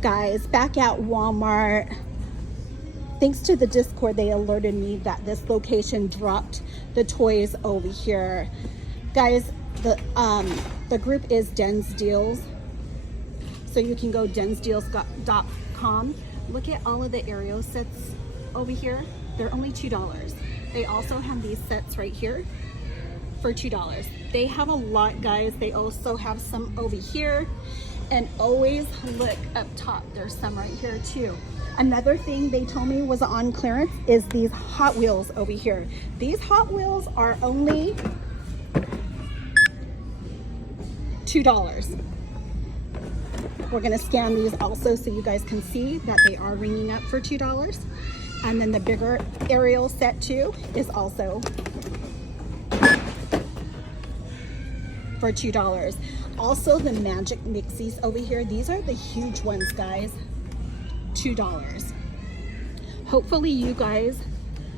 Guys, back at Walmart, thanks to the Discord, they alerted me that this location dropped the toys over here. Guys, the group is Den's Deals, so you can go densdeals.com. Look at all of the Aereo sets over here. They're only $2. They also have these sets right here for $2. They have a lot, guys. They also have some over here, and always look up top. There's some right here too. Another thing they told me was on clearance is these Hot Wheels over here. These Hot Wheels are only $2. We're gonna scan these also so you guys can see that they are ringing up for $2. And then the bigger aerial set too is also for $2. Also the Magic Mixies over here. These are the huge ones, guys. $2. Hopefully you guys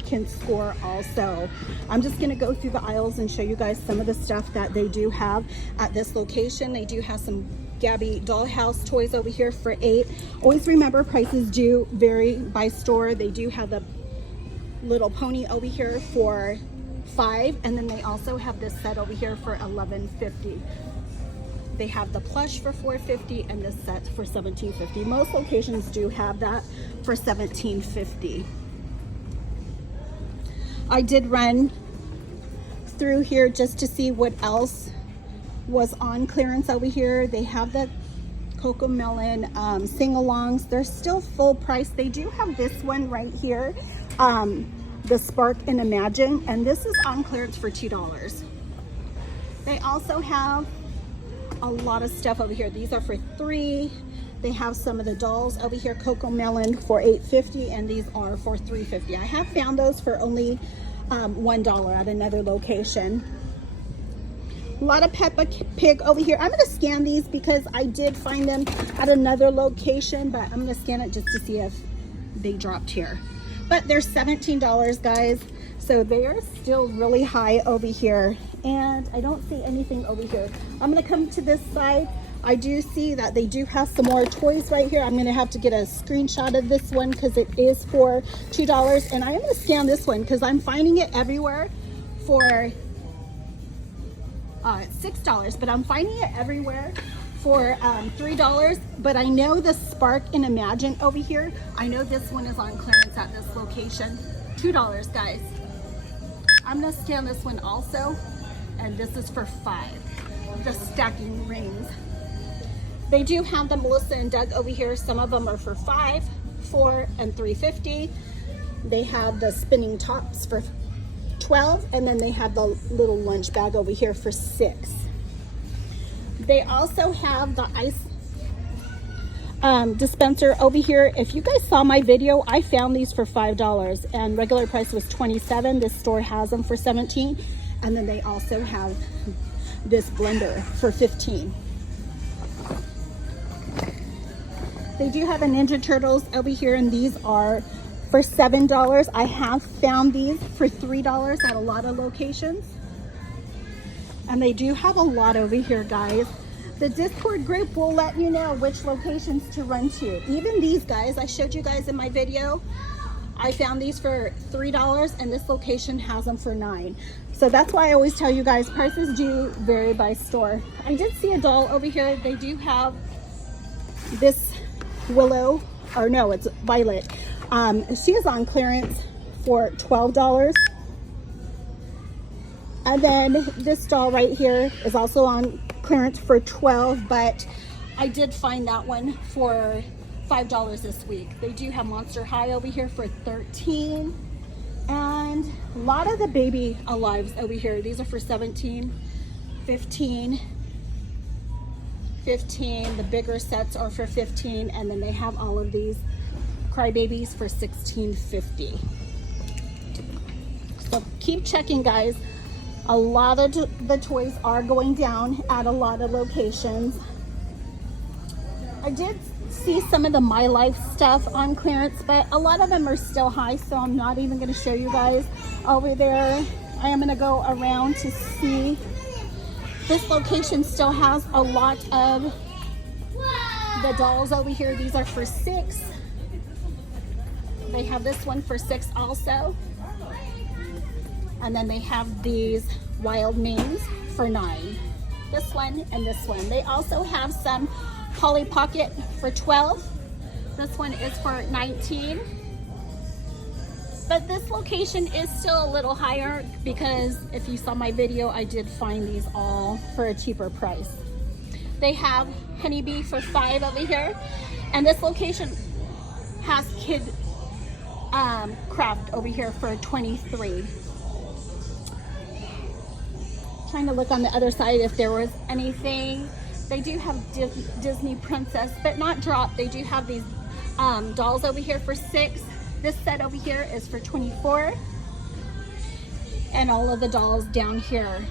can score also. I'm just gonna go through the aisles and show you guys some of the stuff that they do have at this location. They do have some Gabby dollhouse toys over here for $8. Always remember, prices do vary by store. They do have the little pony over here for $5, and then they also have this set over here for $11.50. They have the plush for $4.50 and this set for $17.50. Most locations do have that for $17.50. I did run through here just to see what else was on clearance over here. They have the Coco Melon sing-alongs. They're still full price. They do have this one right here, the Spark and Imagine, and this is on clearance for $2. They also have a lot of stuff over here. These are for $3. They have some of the dolls over here, Coco Melon for $8.50, and these are for $3.50. I have found those for only $1 at another location. A lot of Peppa Pig over here. I'm going to scan these because I did find them at another location, but I'm going to scan it just to see if they dropped here. But they're $17, guys, so they are still really high over here, and I don't see anything over here. I'm going to come to this side. I do see that they do have some more toys right here. I'm going to have to get a screenshot of this one because it is for $2, and I am going to scan this one because I'm finding it everywhere for $6, but I'm finding it everywhere for $3. But I know the Spark and Imagine over here, I know this one is on clearance at this location. $2, guys. I'm gonna scan this one also, and this is for $5. The stacking rings. They do have the Melissa and Doug over here. Some of them are for $5, $4, and $3.50. They have the spinning tops for $12, and then they have the little lunch bag over here for $6. They also have the ice dispenser over here. If you guys saw my video, I found these for $5 and regular price was $27. This store has them for $17, and then they also have this blender for $15. They do have a Ninja Turtles over here, and these are for $7. I have found these for $3 at a lot of locations. And they do have a lot over here, guys. The Discord group will let you know which locations to run to. Even these, guys, I showed you guys in my video. I found these for $3, and this location has them for $9. So that's why I always tell you guys, prices do vary by store. I did see a doll over here. They do have this Willow, or no, it's Violet. She is on clearance for $12. And then this doll right here is also on clearance for $12, but I did find that one for $5 this week. They do have Monster High over here for $13, and a lot of the Baby Alives over here. These are for $17, $15, $15. The bigger sets are for $15, and then they have all of these Crybabies for $16.50. So keep checking, guys. A lot of the toys are going down at a lot of locations. I did see some of the My Life stuff on clearance, but a lot of them are still high, so I'm not even going to show you guys over there. I am going to go around to see. This location still has a lot of The dolls over here, these are for $6. They have this one for $6 also. And then they have these wild names for $9. This one and this one. They also have some Polly Pocket for $12. This one is for $19. But this location is still a little higher because if you saw my video, I did find these all for a cheaper price. They have Honeybee for $5 over here. And this location has Kid Craft over here for $23. Trying to look on the other side if there was anything. They do have Disney Princess, but not drop. They do have these dolls over here for $6. This set over here is for $24. And all of the dolls down here,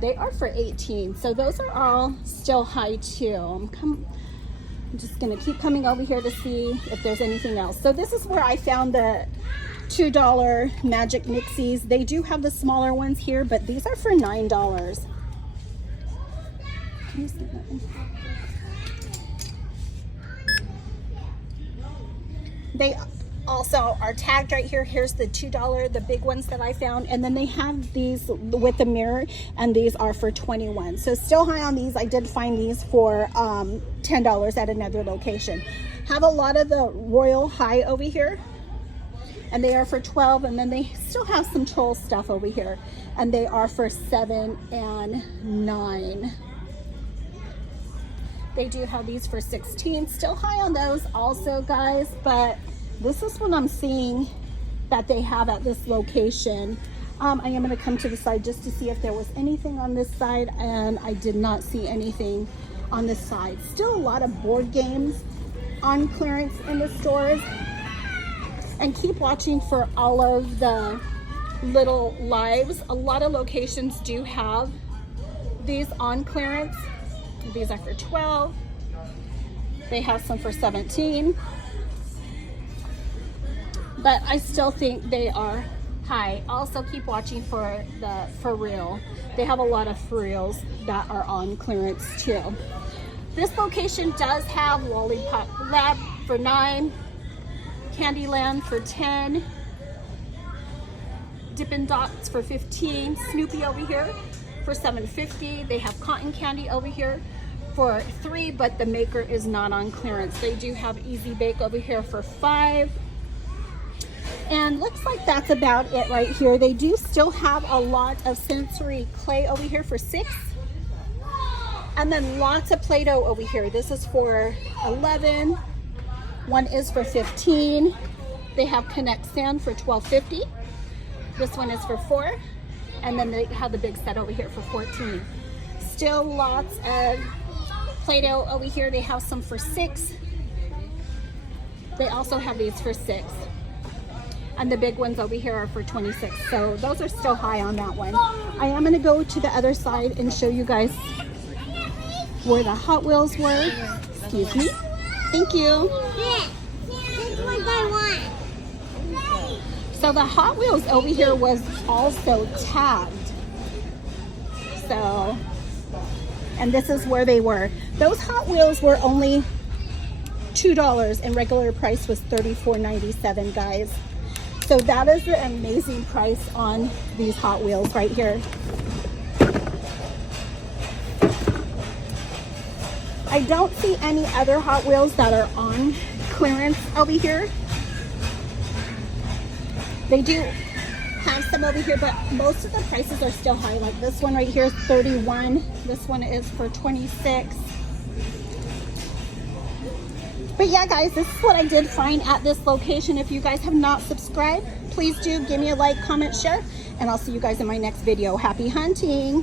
they are for $18. So those are all still high too. I'm just gonna keep coming over here to see if there's anything else. So this is where I found the $2 Magic Mixies. They do have the smaller ones here, but these are for $9. Can you see that one? They also are tagged right here. Here's the $2, the big ones that I found. And then they have these with the mirror, and these are for $21. So still high on these. I did find these for $10 at another location. Have a lot of the Royal High over here, and they are for $12. And then they still have some troll stuff over here, and they are for $7 and $9. They do have these for $16. Still high on those also, guys, but this is what I'm seeing that they have at this location. I am going to come to the side just to see if there was anything on this side, and I did not see anything on this side. Still a lot of board games on clearance in the stores. And keep watching for all of the little lives. A lot of locations do have these on clearance. These are for $12. They have some for $17. But I still think they are high. Also keep watching for the For Real. They have a lot of For Reals that are on clearance too. This location does have Lollipop Lab for $9, Candyland for $10, Dippin' Dots for $15, Snoopy over here for $7.50. They have Cotton Candy over here for $3, but the maker is not on clearance. They do have Easy Bake over here for $5. And looks like that's about it right here. They do still have a lot of sensory clay over here for $6. And then lots of Play-Doh over here. This is for $11. One is for $15. They have Connect Sand for $12.50. This one is for $4. And then they have the big set over here for $14. Still lots of Play-Doh over here. They have some for $6. They also have these for $6. And the big ones over here are for $26. So those are still high on that one. I am going to go to the other side and show you guys where the Hot Wheels were. Excuse me. Thank you. So the Hot Wheels over here was also tagged. So, and this is where they were. Those Hot Wheels were only $2 and regular price was $34.97, guys. So that is the amazing price on these Hot Wheels right here. I don't see any other Hot Wheels that are on clearance over here. They do have some over here, but most of the prices are still high. Like this one right here is $31. This one is for $26. But yeah, guys, this is what I did find at this location. If you guys have not subscribed, please do give me a like, comment, share, and I'll see you guys in my next video. Happy hunting!